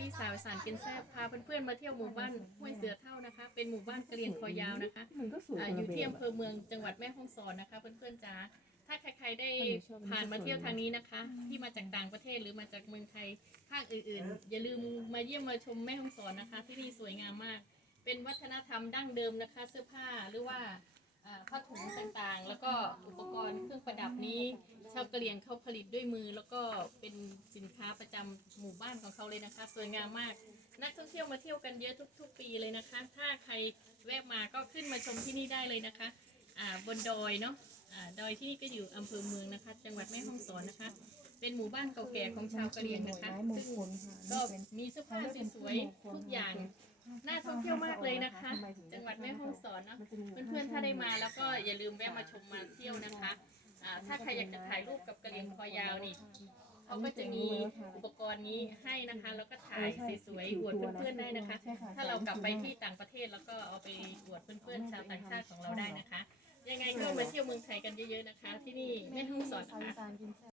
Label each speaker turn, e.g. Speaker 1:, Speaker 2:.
Speaker 1: รี่สาวอีสานกินแซ่บพาเพื่อนๆมาเที่ยวหมู่บ้านห้วยเสือเท่านะคะ เป็นหมู่บ้านกะเหรี่ยงคอยาวนะคะ
Speaker 2: มันก็สวย
Speaker 1: อ่า
Speaker 2: คน
Speaker 1: อ
Speaker 2: ละ
Speaker 1: ยู่
Speaker 2: แบบ
Speaker 1: ที่อำเภอเมืองจังหวัดแม่ฮ่องสอนนะคะ เพื่อนๆจ๋าถ้าใครๆได้ผ่านมาเที่ยวทางนี้นะคะ ที่มาจากต่างประเทศหรือมาจากเมืองไทยภาคอื่นๆ อย่าลืมมาเยี่ยมมาชมแม่ฮ่องสอนนะคะ ที่นี่สวยงามมาก เป็นวัฒนธรรมดั้งเดิมนะคะ เสื้อผ้าหรือว่าอ่าผ้าถุงต่างๆ แล้วก็อุปกรณ์เครื่องประดับนี้ ชาวกะเหรี่ยงเขาผลิตด้วยมือ แล้วก็เป็นสินค้าประจำหมู่บ้านของ เลยนะคะ สวยงามมาก นักท่องเที่ยวมาเที่ยวกันเยอะทุก ๆ ปีเลยนะคะ ถ้าใครแวะมาก็ขึ้นมาชมที่นี่ได้เลยนะคะอ่าบนดอยเนาะอ่าดอยที่นี่ก็อยู่อำเภอเมืองนะคะ จังหวัดแม่ฮ่องสอนนะคะ เป็นหมู่บ้านเก่าแก่ของชาวกะเหรี่ยงนะคะซึ่งก็มีเสื้อผ้าสวยๆทุกอย่างน่าท่องเที่ยวมากเลยนะคะ จังหวัดแม่ฮ่องสอนเนาะเพื่อนๆถ้าได้มาแล้วก็อย่าลืมแวะมาชมมาเที่ยวนะคะอ่าถ้าใครอยากจะถ่ายรูปกับกระเหรี่ยงคอยาวนี่ เขาก็จะมีอุปกรณ์นี้ให้นะคะ แล้วก็ถ่ายสวยๆอวดเพื่อนๆได้นะคะ ถ้าเรากลับไปที่ต่างประเทศแล้วก็เอาไปอวดเพื่อนๆชาวต่างชาติของเราได้นะคะ ยังไงก็มาเที่ยวเมืองไทยกันเยอะๆนะคะ ที่นี่แม่ฮ่องสอนนะคะ
Speaker 2: การกินแซ่บ